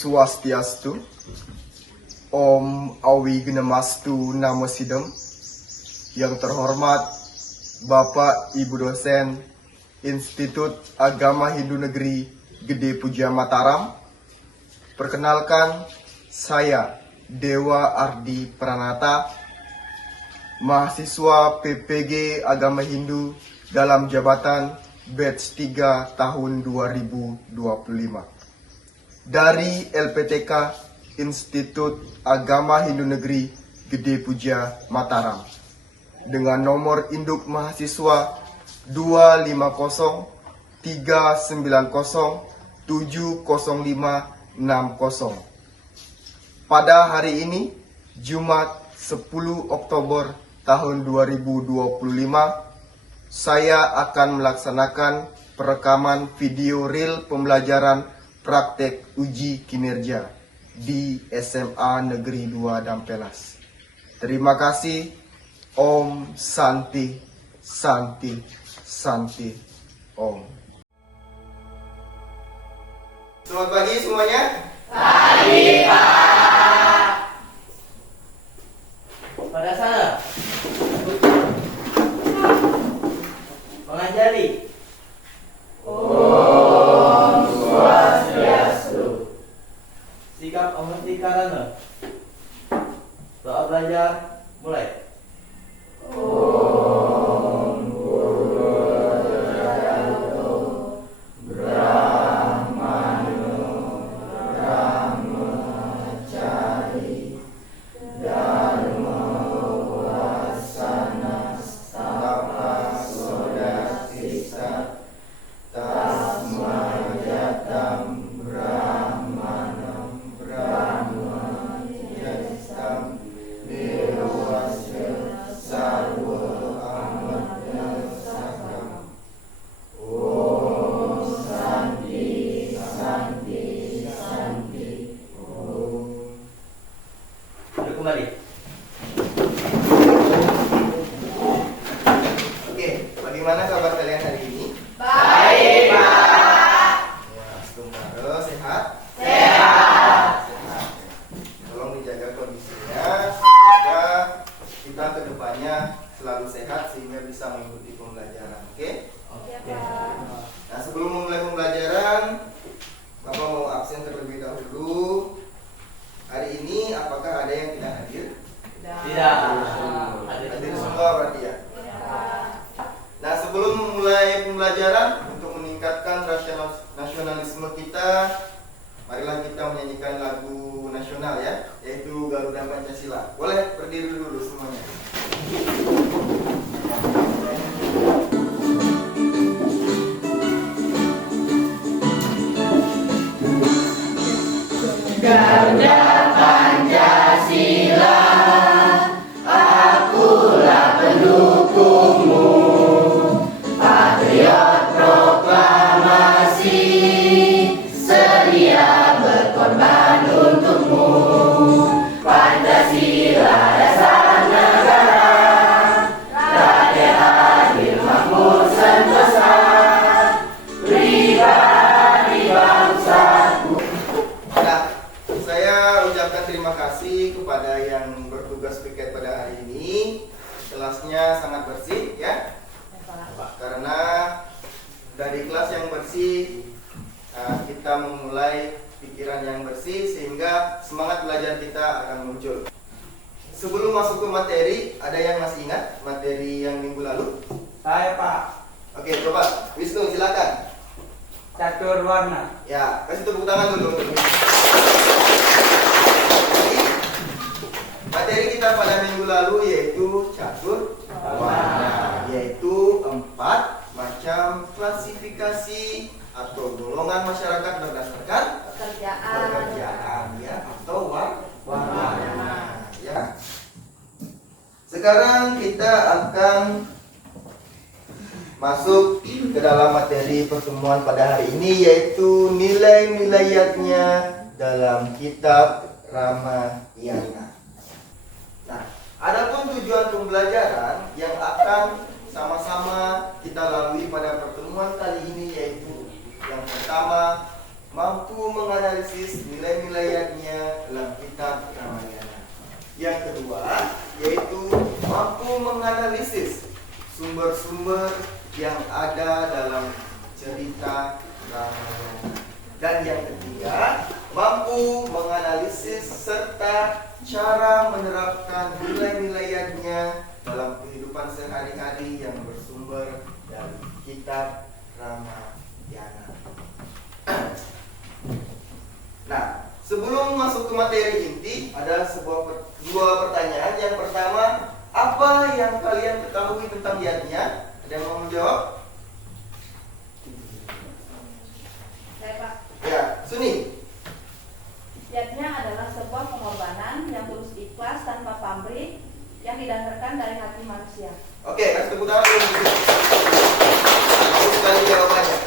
Swastiastu. Om Awigamastu Namo Sidam. Yang terhormat Bapak Ibu dosen Institut Agama Hindu Negeri Gede Puja Mataram. Perkenalkan, saya Dewa Ardi Pranata, mahasiswa PPG Agama Hindu dalam jabatan batch 3 tahun 2025 dari LPTK Institut Agama Hindu Negeri Gede Puja Mataram dengan nomor induk mahasiswa 25039070560. Pada hari ini, Jumat 10 Oktober tahun 2025, saya akan melaksanakan perekaman video reel pembelajaran praktek uji kinerja di SMA Negeri 2 Dampelas. Terima kasih. Om Santi, Santi, Santi, Om. Selamat pagi semuanya. Pagi, Pak. Pada sana. Mengajari. Om Swastiastu. Sikap amati karana. Doa belajar mulai. Kembali. Oke, bagaimana kabar kalian hari ini? Baik, Pak. Ya, semoga sehat. Sehat. Sehat. Tolong dijaga kondisinya, semoga kita kedepannya selalu sehat sehingga bisa mengikuti pembelajaran. Oke? Oke. Nah, sebelum memulai pembelajaran, Bapak mau absen terlebih dahulu. Hari ini apakah ada yang tidak hadir? Tidak. Hadir semua berarti ya? Nah, sebelum memulai pembelajaran, untuk meningkatkan nasionalisme kita, marilah kita menyanyikan lagu nasional ya, yaitu Garuda Pancasila. Boleh berdiri dulu semuanya. Garuda Pancasila, akulah pendukungmu, patriot proklamasi, sedia berkorban untukmu. Pancasila dasar negara, rakyat adil makmur sentosa, pribadi bangsaku. Nah, saya ucapkan terima kasih kepada yang bertugas piket pada hari ini. Kelasnya sangat bersih ya, karena dari kelas yang bersih kita memulai pikiran yang bersih sehingga semangat belajar kita akan muncul. Sebelum masuk ke materi, ada yang masih ingat materi yang minggu lalu? Saya, Pak. Oke, coba Wisnu silakan. Catur warna. Ya, kasih tepuk tangan dulu untuk Wisnu. Materi kita pada minggu lalu yaitu catur warna, yaitu 4 macam klasifikasi atau golongan masyarakat berdasarkan pekerjaan ya, atau warna ya. Sekarang kita akan masuk ke dalam materi pertemuan pada hari ini, yaitu nilai-nilainya dalam kitab Ramayana. Nah, adapun tujuan pembelajaran yang akan sama-sama kita lalui pada pertemuan kali ini, yaitu yang pertama mampu menganalisis nilai-nilainya dalam kitab Ramayana. Yang kedua, yaitu mampu menganalisis sumber-sumber yang ada dalam cerita Ramayana. Dan yang ketiga, mampu menganalisis serta cara menerapkan nilai-nilainya dalam kehidupan sehari-hari yang bersumber dari kitab Ramayana. Nah, sebelum masuk ke materi inti, ada dua pertanyaan. Yang pertama, apa yang kalian ketahui tentang yadnya? Ada yang mau menjawab? Saya Pak. Ya, Suni. Yadnya adalah sebuah pengorbanan yang tulus ikhlas tanpa pamrih yang didasarkan dari hati manusia. Oke, kasih tepuk tangan dulu. Bagus sekali jawabannya.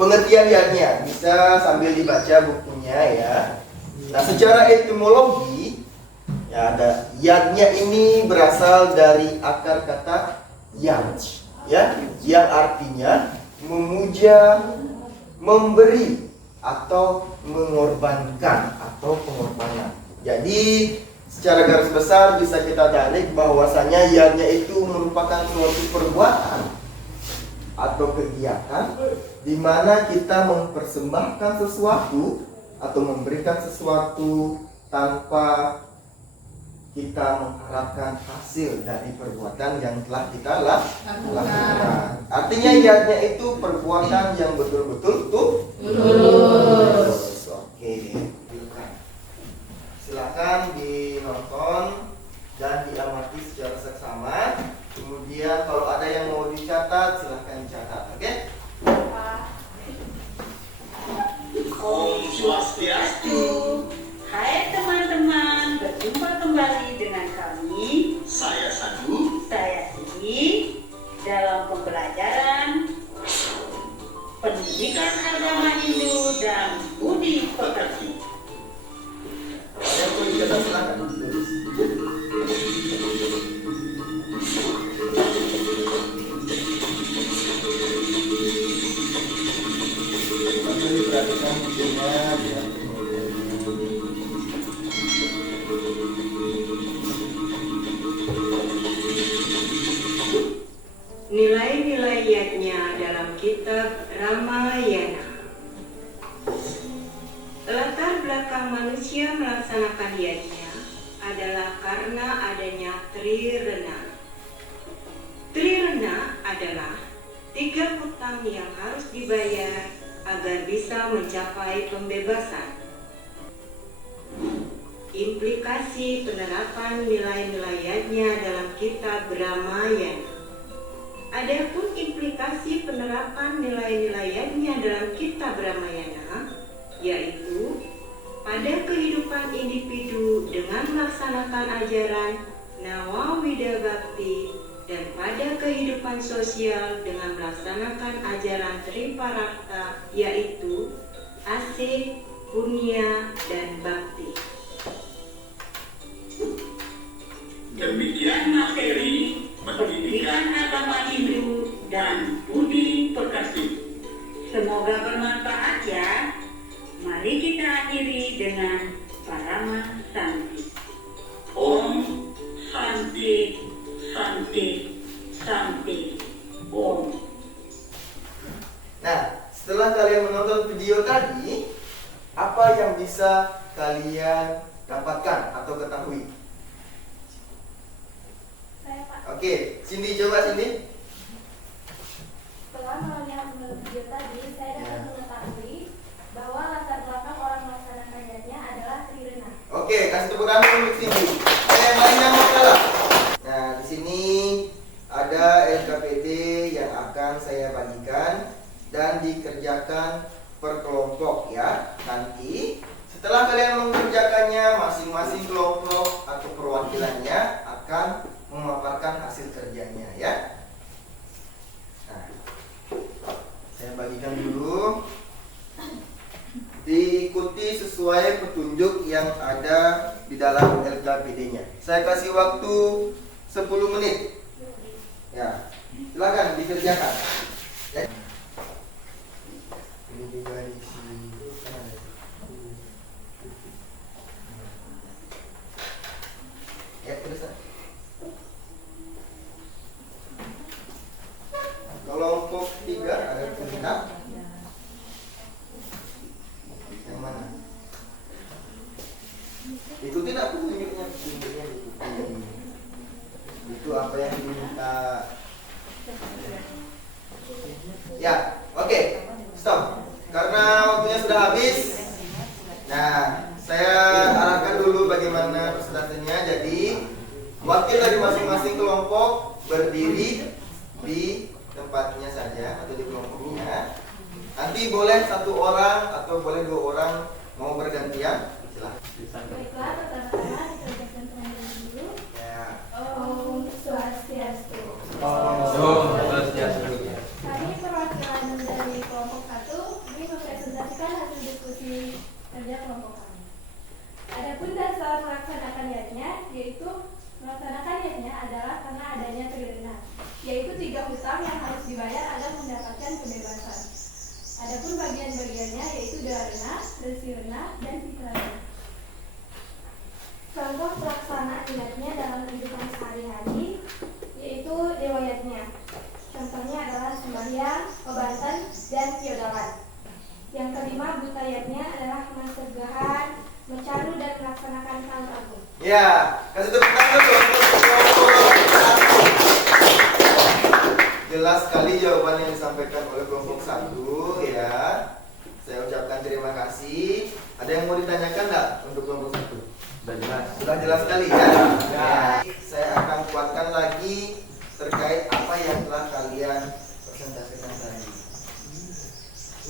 Pengertian yadnya bisa sambil dibaca bukunya ya. Nah, secara etimologi ya, ada yadnya ini berasal dari akar kata yaj, ya, yang artinya memuja, memberi atau mengorbankan atau pengorbanan. Jadi secara garis besar bisa kita tarik bahwasanya yadnya itu merupakan suatu perbuatan atau kegiatan di mana kita mempersembahkan sesuatu atau memberikan sesuatu tanpa kita mengharapkan hasil dari perbuatan yang telah kita lakukan. Artinya yadnya itu perbuatan yang betul-betul tulus. Oke. Silakan dinonton dan diamati secara seksama. Kemudian kalau ada yang mau dicatat, silakan dicatat. Oke? Om Swastiastu. Hai teman-teman, berjumpa kembali dengan kami. Saya Sadu. Saya Sini dalam pembelajaran Pendidikan Agama Hindu dan Budi Pekerti. Ada yang mau dicatat, silakan ditulis. Lalu diperhatikan bukunya ya. Nilai-nilai yadnya dalam kitab Ramayana. Latar belakang manusia melaksanakan yadnya adalah karena adanya Trirena. Trirena adalah 3 hutang yang harus dibayar agar bisa mencapai pembebasan. Implikasi penerapan nilai-nilai yadnya dalam kitab Ramayana. Adapun implikasi penerapan nilai-nilai yadnya dalam kitab Ramayana, yaitu pada kehidupan individu dengan melaksanakan ajaran Nawawida Bhakti dan pada kehidupan sosial dengan melaksanakan ajaran Triparata, yaitu asik, punya, dan bakti. Demikian materi Pendidikan Agama Hindu dan Budi Pekerti. Semoga bermanfaat ya. Mari kita akhiri dengan Parama Santi. Om Santi Santi Santi Om. Nah, setelah kalian menonton video tadi, apa yang bisa kalian dapatkan atau ketahui? Saya Pak. Oke, Cindy, coba Cindy. Setelah melihat video tadi, saya dapat mengetahui bahwa latar belakang orang melaksanakan yadnya adalah Trirena. Oke, kasih tepuk tangan untuk Cindy. Yang lainnya mau kalah. Nah, di sini ada LKPD yang akan saya bagikan dan dikerjakan per kelompok ya. Nanti setelah kalian mengerjakannya, masing-masing kelompok atau perwakilannya akan memaparkan hasil kerjanya ya. Nah, saya bagikan dulu. Diikuti sesuai petunjuk yang ada di dalam LKPD-nya. Saya kasih waktu 10 menit. Ya, silakan dikerjakan. Ya. Ini juga diisi. kelompok 3 ada Punta. Yang mana? Ikutin aku tunjuknya, ikutin. Itu apa yang diminta. Ya, oke, stop. Karena waktunya sudah habis. Nah, saya arahkan dulu bagaimana presentasinya. Jadi, wakil dari masing-masing kelompok berdiri di tempatnya saja atau di kelompoknya. Nanti boleh 1 orang atau boleh 2 orang mau bergantian. Silahkan. Baiklah, pertama-tama dikerjakan pengajian dulu. Ya. Om Swastiastu. Kami perwakilan dari kelompok 1 ini mempresentasikan hasil diskusi kerja kelompok kami. Adapun dasar melaksanakannya, yaitu melaksanakannya adalah karena adanya triliunan, yaitu 3 hutang yang harus dibayar agar mendapatkan kebebasan. Adapun bagian-bagiannya yaitu darena, resirena, dan fitrana. Contoh pelaksanaan niatnya dalam kehidupan sehari-hari yaitu dewayatnya. Contohnya adalah sembahyang, obantan, dan piodalan. Yang kelima butayatnya adalah pencegahan, mencaru dan melaksanakan hal agung. Ya, kasih tepuk tangan dulu untuk kelompok 1. Jelas sekali jawaban yang disampaikan oleh kelompok 1 ya. Saya ucapkan terima kasih. Ada yang mau ditanyakan enggak untuk kelompok 1? Sudah jelas sekali ya. Ya. Saya akan kuatkan lagi terkait apa yang telah kalian presentasikan tadi.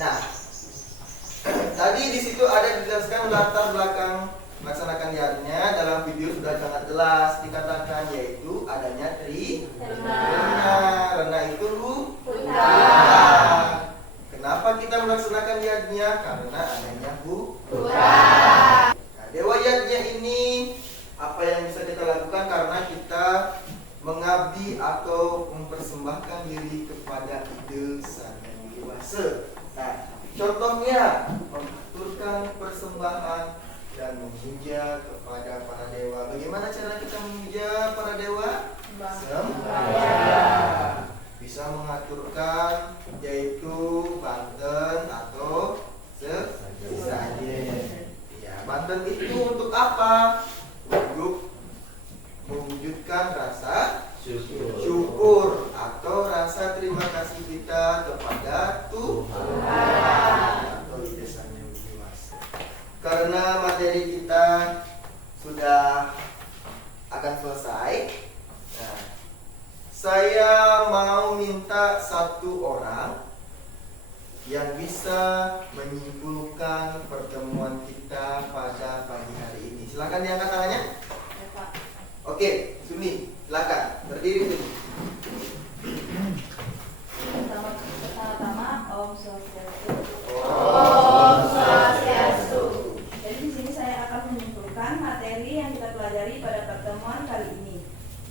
Nah, tadi di situ ada dijelaskan latar belakang melaksanakan niatnya. Dalam video sudah sangat jelas dikatakan yaitu adanya rena itu hutang. Kenapa kita melaksanakan niatnya? Karena adanya hutang. Nah, dewayatnya ini apa yang bisa kita lakukan karena kita mengabdi atau mempersembahkan diri kepada ide sang yang dewasa. Nah, contohnya mengaturkan persembahan dan memuja kepada para dewa. Bagaimana cara kita memuja para dewa? Sembahyang. Bisa mengaturkan yaitu banten atau sesajen. Ya, banten itu untuk apa? Untuk mewujudkan rasa syukur atau rasa terima kasih kita kepada Tuhan atau ide sang yang dewasa. Karena materi kita sudah akan selesai, nah, saya mau minta 1 orang yang bisa menyimpulkan pertemuan kita pada pagi hari ini. Silakan diangkat tangannya. Oke, Suni, silakan berdiri Suni. Pertama-tama Om Swastiastu. Om Swastiastu. Jadi di sini saya akan menyimpulkan materi yang kita pelajari pada pertemuan kali ini.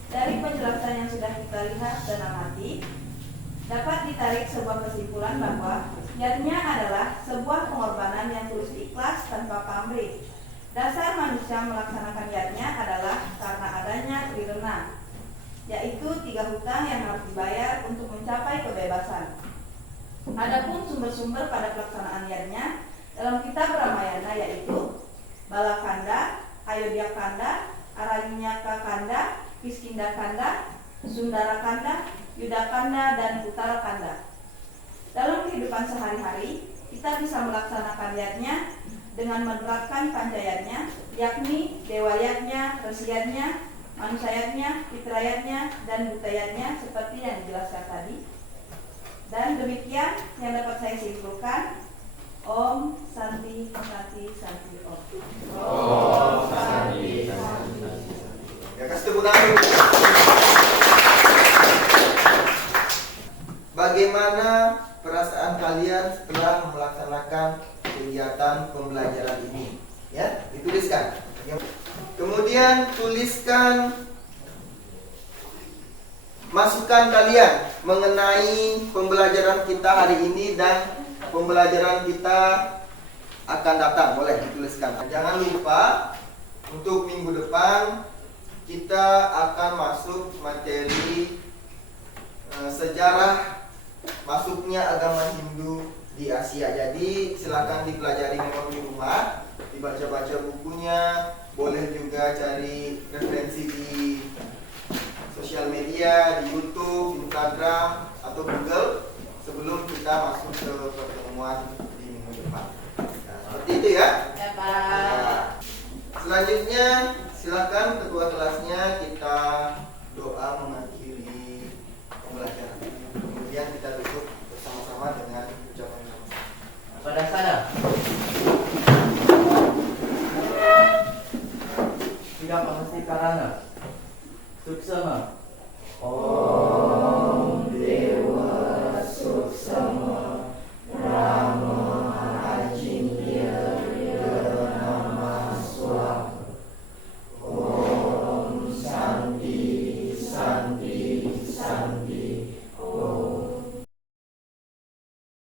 Dari penjelasan yang sudah kita lihat dan amati, dapat ditarik sebuah kesimpulan bahwa niatnya adalah sebuah pengorbanan yang tulus ikhlas tanpa pamrih. Dasar manusia melaksanakan niatnya adalah karena adanya trirena, yaitu 3 hutang yang harus dibayar untuk mencapai kebebasan. Adapun sumber-sumber pada pelaksanaan niatnya dalam kitab Ramayana yaitu Balakanda, Ayodhya-kanda, Aranyaka-kanda, Kiskindha-kanda, Sundara-kanda, Yudha-kanda, dan Uttara-kanda. Dalam kehidupan sehari-hari, kita bisa melaksanakan niatnya dengan menerapkan pancayatnya, yakni dewayatnya, resiyatnya, manusayatnya, fitrayatnya, dan butayatnya seperti yang dijelaskan tadi. Dan demikian yang dapat saya simpulkan. Om Santi Santi Santi Om. Om Santi Santi. Ya, kasih tepuk tangan dulu. Bagaimana perasaan kalian setelah melaksanakan kegiatan pembelajaran ini? Ya, dituliskan. Kemudian tuliskan masukan kalian mengenai pembelajaran kita hari ini dan pembelajaran kita akan datang. Boleh dituliskan. Jangan lupa untuk minggu depan kita akan masuk materi sejarah, masuk dipelajari memang di rumah, dibaca-baca bukunya, boleh juga cari referensi di sosial media, di YouTube, Instagram, atau Google sebelum kita masuk ke pertemuan di minggu depan. Nah, seperti itu ya. Ya, Pak. Selanjutnya